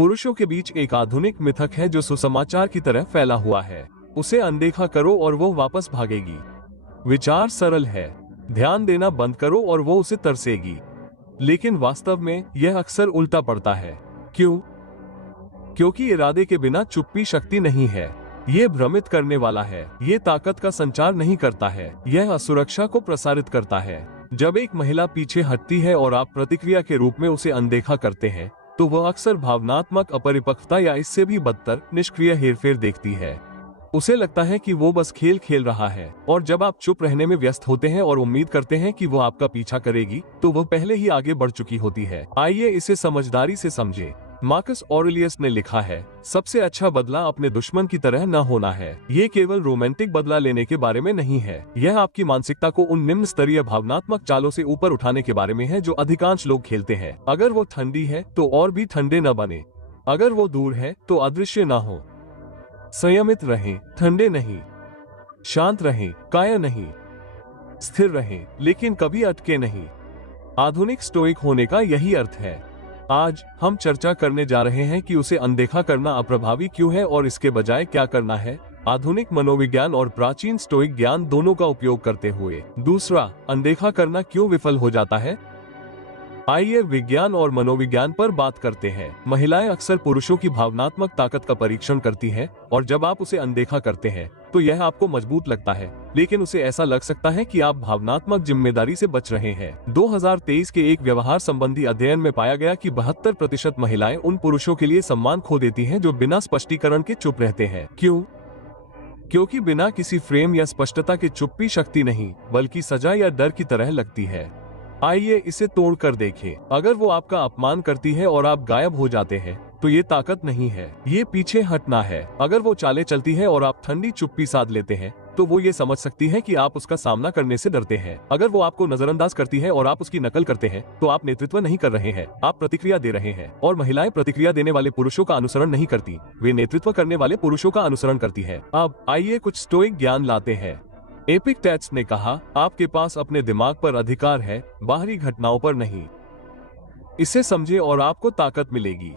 पुरुषों के बीच एक आधुनिक मिथक है जो सुसमाचार की तरह फैला हुआ है। उसे अनदेखा करो और वो वापस भागेगी। विचार सरल है, ध्यान देना बंद करो और वो उसे तरसेगी। लेकिन वास्तव में यह अक्सर उल्टा पड़ता है। क्यों? क्योंकि इरादे के बिना चुप्पी शक्ति नहीं है। ये भ्रमित करने वाला है। ये ताकत का संचार नहीं करता है। यह असुरक्षा को प्रसारित करता है। जब एक महिला पीछे हटती है और आप प्रतिक्रिया के रूप में उसे अनदेखा करते हैं, तो वह अक्सर भावनात्मक अपरिपक्वता या इससे भी बदतर निष्क्रिय हेरफेर देखती है। उसे लगता है कि वो बस खेल खेल रहा है, और जब आप चुप रहने में व्यस्त होते हैं और उम्मीद करते हैं कि वो आपका पीछा करेगी, तो वह पहले ही आगे बढ़ चुकी होती है। आइए इसे समझदारी से समझें। मार्कस ऑरेलियस ने लिखा है, सबसे अच्छा बदला अपने दुश्मन की तरह न होना है। ये केवल रोमांटिक बदला लेने के बारे में नहीं है। यह आपकी मानसिकता को उन निम्न स्तरीय भावनात्मक चालों से ऊपर उठाने के बारे में है जो अधिकांश लोग खेलते हैं। अगर वो ठंडी है तो और भी ठंडे न बने। अगर वो दूर है तो अदृश्य न हो। संयमित रहें, ठंडे नहीं। शांत रहें, कायर नहीं। स्थिर रहें, लेकिन कभी अटके नहीं। आधुनिक स्टोइक होने का यही अर्थ है। आज हम चर्चा करने जा रहे हैं कि उसे अनदेखा करना अप्रभावी क्यों है और इसके बजाय क्या करना है, आधुनिक मनोविज्ञान और प्राचीन स्टोइक ज्ञान दोनों का उपयोग करते हुए। दूसरा, अनदेखा करना क्यों विफल हो जाता है। आइए विज्ञान और मनोविज्ञान पर बात करते हैं। महिलाएं अक्सर पुरुषों की भावनात्मक ताकत का परीक्षण करती हैं, और जब आप उसे अनदेखा करते हैं तो यह आपको मजबूत लगता है, लेकिन उसे ऐसा लग सकता है कि आप भावनात्मक जिम्मेदारी से बच रहे हैं। 2023 के एक व्यवहार संबंधी अध्ययन में पाया गया कि 72% महिलाएं उन पुरुषों के लिए सम्मान खो देती हैं जो बिना स्पष्टीकरण के चुप रहते हैं। क्यों? क्योंकि बिना किसी फ्रेम या स्पष्टता के चुप्पी शक्ति नहीं, बल्कि सजा या डर की तरह लगती है। आइए इसे तोड़ कर देखें। अगर वो आपका अपमान करती है और आप गायब हो जाते हैं, तो ये ताकत नहीं है, ये पीछे हटना है। अगर वो चालें चलती है और आप ठंडी चुप्पी साध लेते हैं, तो वो ये समझ सकती है कि आप उसका सामना करने से डरते हैं। अगर वो आपको नजरअंदाज करती है और आप उसकी नकल करते हैं, तो आप नेतृत्व नहीं कर रहे हैं, आप प्रतिक्रिया दे रहे हैं। और महिलाएं प्रतिक्रिया देने वाले पुरुषों का अनुसरण नहीं करती, वे नेतृत्व करने वाले पुरुषों का अनुसरण करती है। अब आइए कुछ स्टोइक ज्ञान लाते हैं। एपिक्टेट्स ने कहा, आपके पास अपने दिमाग पर अधिकार है, बाहरी घटनाओं पर नहीं। इसे समझे और आपको ताकत मिलेगी।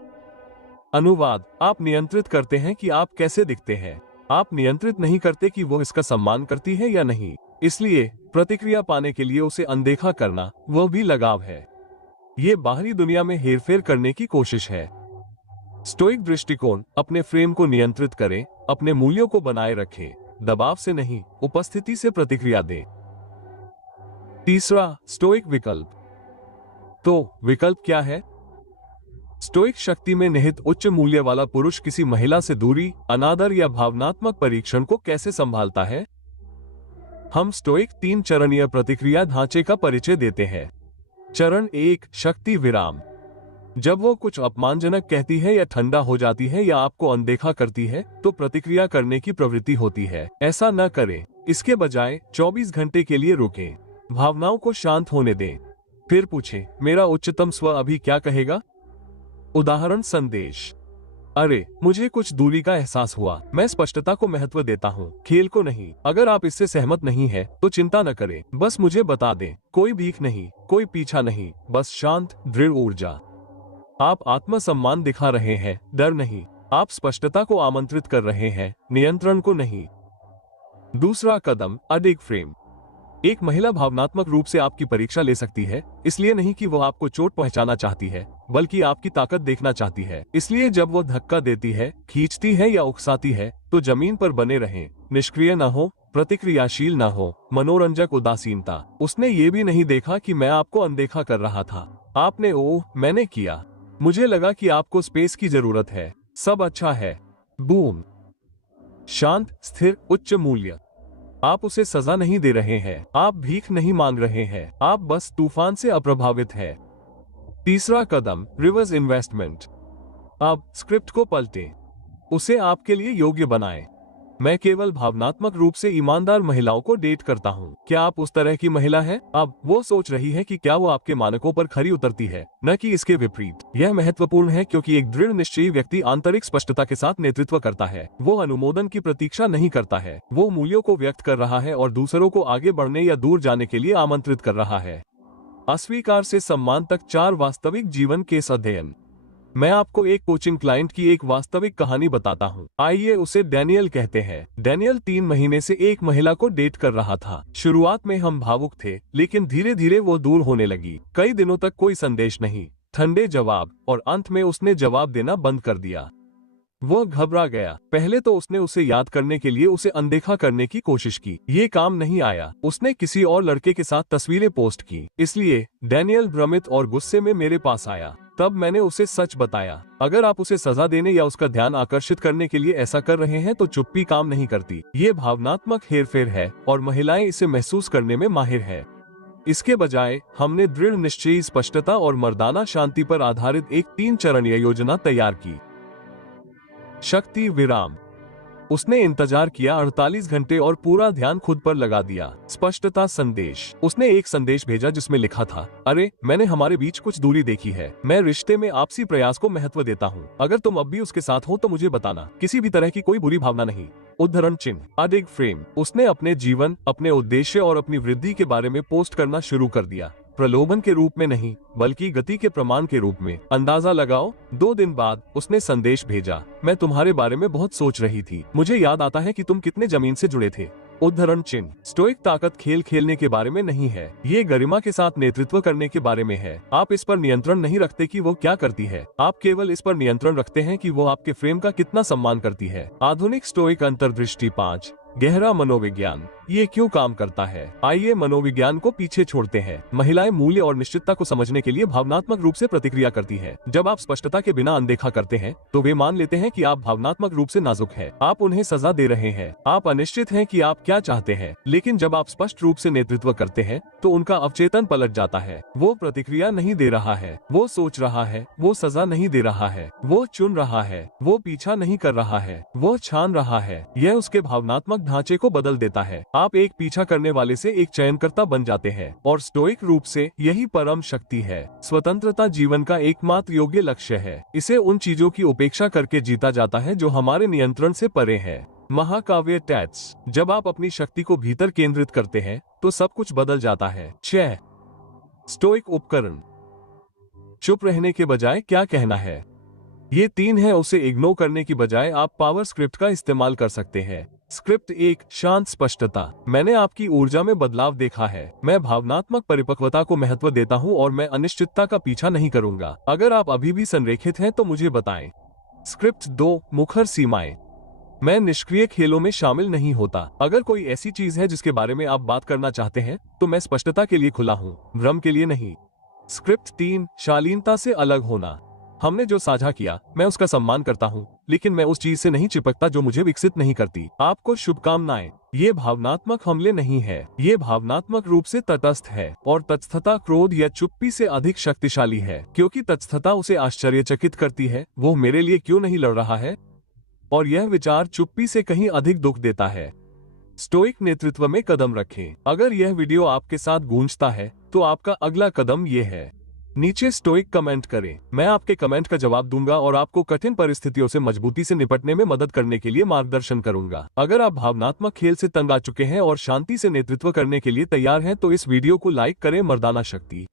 अनुवाद, आप नियंत्रित करते हैं कि आप कैसे दिखते हैं। आप नियंत्रित नहीं करते कि वो इसका सम्मान करती है या नहीं। इसलिए प्रतिक्रिया पाने के लिए उसे अनदेखा करना वह भी लगाव है। ये बाहरी दुनिया में हेरफेर करने की कोशिश है। स्टोइक दृष्टिकोण, अपने फ्रेम को नियंत्रित करें, अपने मूल्यों को बनाए रखें, दबाव से नहीं, उपस्थिति से प्रतिक्रिया दें। तीसरा, स्टोइक विकल्प। तो विकल्प क्या है? स्टोइक शक्ति में निहित उच्च मूल्य वाला पुरुष किसी महिला से दूरी, अनादर या भावनात्मक परीक्षण को कैसे संभालता है? हम स्टोइक 3 चरणीय प्रतिक्रिया ढांचे का परिचय देते हैं। चरण 1, शक्ति विराम। जब वो कुछ अपमानजनक कहती है या ठंडा हो जाती है या आपको अनदेखा करती है, तो प्रतिक्रिया करने की प्रवृत्ति होती है। ऐसा न करें। इसके बजाय 24 घंटे के लिए रुकें, भावनाओं को शांत होने दें, फिर पूछें, मेरा उच्चतम स्व अभी क्या कहेगा? उदाहरण संदेश, अरे मुझे कुछ दूरी का एहसास हुआ, मैं स्पष्टता को महत्व देता हूँ, खेल को नहीं। अगर आप इससे सहमत नहीं है तो चिंता न करें, बस मुझे बता दें। कोई भीख नहीं, कोई पीछा नहीं, बस शांत दृढ़ ऊर्जा। आप आत्मसम्मान दिखा रहे हैं, डर नहीं। आप स्पष्टता को आमंत्रित कर रहे हैं, नियंत्रण को नहीं। दूसरा कदम, अडिग फ्रेम। एक महिला भावनात्मक रूप से आपकी परीक्षा ले सकती है, इसलिए नहीं कि वह आपको चोट पहुंचाना चाहती है, बल्कि आपकी ताकत देखना चाहती है। इसलिए जब वो धक्का देती है, खींचती है या उकसाती है, तो जमीन पर बने रहें, निष्क्रिय न हो, प्रतिक्रियाशील न हो। मनोरंजक उदासीनता। उसने ये भी नहीं देखा कि मैं आपको अनदेखा कर रहा था। आपने ओह मैंने किया, मुझे लगा कि आपको स्पेस की जरूरत है, सब अच्छा है। बूम। शांत, स्थिर, उच्च मूल्य। आप उसे सजा नहीं दे रहे हैं, आप भीख नहीं मांग रहे हैं, आप बस तूफान से अप्रभावित हैं। तीसरा कदम, रिवर्स इन्वेस्टमेंट। अब स्क्रिप्ट को पलटें, उसे आपके लिए योग्य बनाएं। मैं केवल भावनात्मक रूप से ईमानदार महिलाओं को डेट करता हूँ। क्या आप उस तरह की महिला हैं? अब वो सोच रही है कि क्या वो आपके मानकों पर खरी उतरती है, न कि इसके विपरीत। यह महत्वपूर्ण है क्योंकि एक दृढ़ निश्चयी व्यक्ति आंतरिक स्पष्टता के साथ नेतृत्व करता है। वो अनुमोदन की प्रतीक्षा नहीं करता है, वो मूल्यों को व्यक्त कर रहा है और दूसरों को आगे बढ़ने या दूर जाने के लिए आमंत्रित कर रहा है। अस्वीकार से सम्मान तक 4 वास्तविक जीवन केस अध्ययन। मैं आपको एक कोचिंग क्लाइंट की एक वास्तविक कहानी बताता हूँ। आइए, उसे डैनियल कहते हैं। डैनियल 3 महीने से एक महिला को डेट कर रहा था। शुरुआत में हम भावुक थे, लेकिन धीरे धीरे वो दूर होने लगी। कई दिनों तक कोई संदेश नहीं, ठंडे जवाब, और अंत में उसने जवाब देना बंद कर दिया। वो घबरा गया। पहले तो उसने उसे याद करने के लिए उसे अनदेखा करने की कोशिश की। ये काम नहीं आया। उसने किसी और लड़के के साथ तस्वीरें पोस्ट की। इसलिए डैनियल भ्रमित और गुस्से में मेरे पास आया। तब मैंने उसे सच बताया। अगर आप उसे सजा देने या उसका ध्यान आकर्षित करने के लिए ऐसा कर रहे हैं तो चुप्पी काम नहीं करती। ये भावनात्मक हेरफेर है और महिलाएं इसे महसूस करने में माहिर है। इसके बजाय हमने दृढ़ निश्चयी, स्पष्टता और मर्दाना शांति पर आधारित एक 3 चरणीय योजना तैयार की। शक्ति विराम। उसने इंतजार किया 48 घंटे और पूरा ध्यान खुद पर लगा दिया। स्पष्टता संदेश। उसने एक संदेश भेजा जिसमें लिखा था, अरे, मैंने हमारे बीच कुछ दूरी देखी है। मैं रिश्ते में आपसी प्रयास को महत्व देता हूँ। अगर तुम अब भी उसके साथ हो तो मुझे बताना। किसी भी तरह की कोई बुरी भावना नहीं। उद्धरण चिन्ह। अडिग फ्रेम। उसने अपने जीवन, अपने उद्देश्य और अपनी वृद्धि के बारे में पोस्ट करना शुरू कर दिया। प्रलोभन के रूप में नहीं, बल्कि गति के प्रमाण के रूप में। अंदाजा लगाओ, 2 दिन बाद उसने संदेश भेजा, मैं तुम्हारे बारे में बहुत सोच रही थी। मुझे याद आता है कि तुम कितने जमीन से जुड़े थे। उद्धरण चिन्ह। स्टोइक ताकत खेल खेलने के बारे में नहीं है। ये गरिमा के साथ नेतृत्व करने के बारे में है। आप इस पर नियंत्रण नहीं रखते कि वो क्या करती है। आप केवल इस पर नियंत्रण रखते हैं कि वो आपके फ्रेम का कितना सम्मान करती है। आधुनिक स्टोइक अंतर्दृष्टि 5। गहरा मनोविज्ञान। ये क्यों काम करता है? आइए मनोविज्ञान को पीछे छोड़ते हैं। महिलाएं मूल्य और निश्चितता को समझने के लिए भावनात्मक रूप से प्रतिक्रिया करती हैं। जब आप स्पष्टता के बिना अनदेखा करते हैं तो वे मान लेते हैं कि आप भावनात्मक रूप से नाजुक हैं। आप उन्हें सजा दे रहे हैं। आप अनिश्चित हैं कि आप क्या चाहते हैं। लेकिन जब आप स्पष्ट रूप से नेतृत्व करते हैं तो उनका अवचेतन पलट जाता है। वो प्रतिक्रिया नहीं दे रहा है, वो सोच रहा है। वो सजा नहीं दे रहा है, वो चुन रहा है। वो पीछा नहीं कर रहा है, वो छान रहा है। यह उसके भावनात्मक ढांचे को बदल देता है। आप एक पीछा करने वाले से एक चयनकर्ता बन जाते हैं और स्टोइक रूप से यही परम शक्ति है। स्वतंत्रता जीवन का एकमात्र योग्य लक्ष्य है। इसे उन चीजों की उपेक्षा करके जीता जाता है जो हमारे नियंत्रण से परे है। महाकाव्य टैट्स। जब आप अपनी शक्ति को भीतर केंद्रित करते हैं तो सब कुछ बदल जाता है। 6 स्टोइक उपकरण। चुप रहने के बजाय क्या कहना है। ये 3 है। उसे इग्नोर करने की बजाय आप पावर स्क्रिप्ट का इस्तेमाल कर सकते हैं। स्क्रिप्ट 1। शांत स्पष्टता। मैंने आपकी ऊर्जा में बदलाव देखा है। मैं भावनात्मक परिपक्वता को महत्व देता हूं और मैं अनिश्चितता का पीछा नहीं करूंगा। अगर आप अभी भी संरेखित हैं तो मुझे बताएं। स्क्रिप्ट 2। मुखर सीमाएं। मैं निष्क्रिय खेलों में शामिल नहीं होता। अगर कोई ऐसी चीज है जिसके बारे में आप बात करना चाहते हैं तो मैं स्पष्टता के लिए खुला हूं, भ्रम के लिए नहीं। स्क्रिप्ट 3। शालीनता से अलग होना। हमने जो साझा किया मैं उसका सम्मान करता हूं, लेकिन मैं उस चीज से नहीं चिपकता जो मुझे विकसित नहीं करती। आपको शुभकामनाएं। ये भावनात्मक हमले नहीं है। ये भावनात्मक रूप से तटस्थ है और तटस्थता क्रोध या चुप्पी से अधिक शक्तिशाली है, क्योंकि तटस्थता उसे आश्चर्यचकित करती है, वो मेरे लिए क्यों नहीं लड़ रहा है, और यह विचार चुप्पी से कहीं अधिक दुख देता है। स्टोइक नेतृत्व में कदम रखें। अगर यह वीडियो आपके साथ गूंजता है तो आपका अगला कदम ये है। नीचे स्टोइक कमेंट करें। मैं आपके कमेंट का जवाब दूंगा और आपको कठिन परिस्थितियों से मजबूती से निपटने में मदद करने के लिए मार्गदर्शन करूंगा। अगर आप भावनात्मक खेल से तंग आ चुके हैं और शांति से नेतृत्व करने के लिए तैयार हैं तो इस वीडियो को लाइक करें। मर्दाना शक्ति,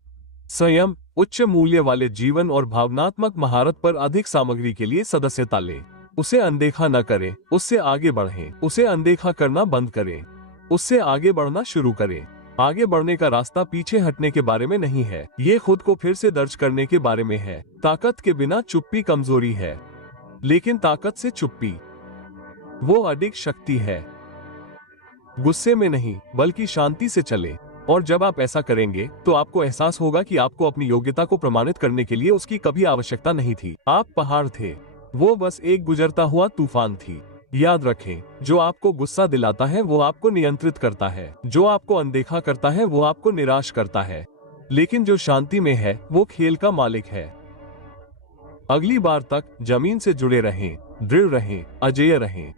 संयम, उच्च मूल्य वाले जीवन और भावनात्मक महारत पर अधिक सामग्री के लिए सदस्यता लें। उसे अनदेखा न करें, उससे आगे बढ़ें। उसे अनदेखा करना बंद करें, उससे आगे बढ़ना शुरू करें। आगे बढ़ने का रास्ता पीछे हटने के बारे में नहीं है, ये खुद को फिर से दर्ज करने के बारे में है। ताकत के बिना चुप्पी कमजोरी है, लेकिन ताकत से चुप्पी वो अधिक शक्ति है। गुस्से में नहीं बल्कि शांति से चले, और जब आप ऐसा करेंगे तो आपको एहसास होगा कि आपको अपनी योग्यता को प्रमाणित करने के लिए उसकी कभी आवश्यकता नहीं थी। आप पहाड़ थे, वो बस एक गुजरता हुआ तूफान थी। याद रखें, जो आपको गुस्सा दिलाता है वो आपको नियंत्रित करता है, जो आपको अनदेखा करता है वो आपको निराश करता है, लेकिन जो शांति में है वो खेल का मालिक है। अगली बार तक जमीन से जुड़े रहें, दृढ़ रहें, अजेय रहें।